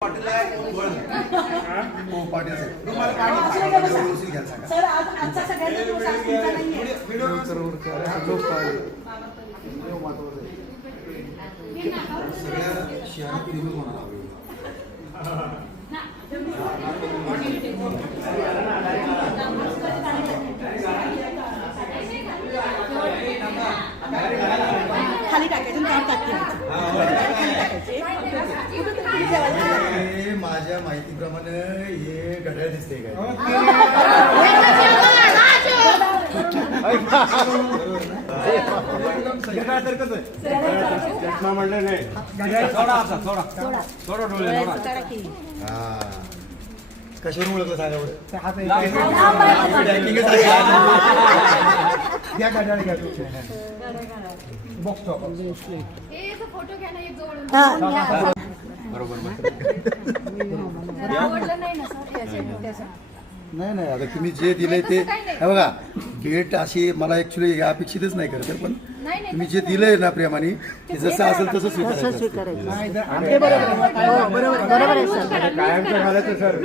Patil sir आजचा सगळ्यांचा दिवस आज तुमचा नाहीये. सगळ्या शहरात फिरून होणार खाली टाकायचं काम टाकायचे. माझ्या माहितीप्रमाणे हे घड्याळ दिसते काय म्हणलं नाही थोडा डोळे कशावरून ओळखलं सांगा फोटो घ्या ना एक जवळ नाही नाही आता तुम्ही जे दिलंय ते हे बघा भेट अशी मला ऍक्च्युली अपेक्षितच नाही करत पण तुम्ही जे दिलंय ना प्रेमाने ते जसं असेल तसं स्वीकारायचं. कायमचं घालायचं सर.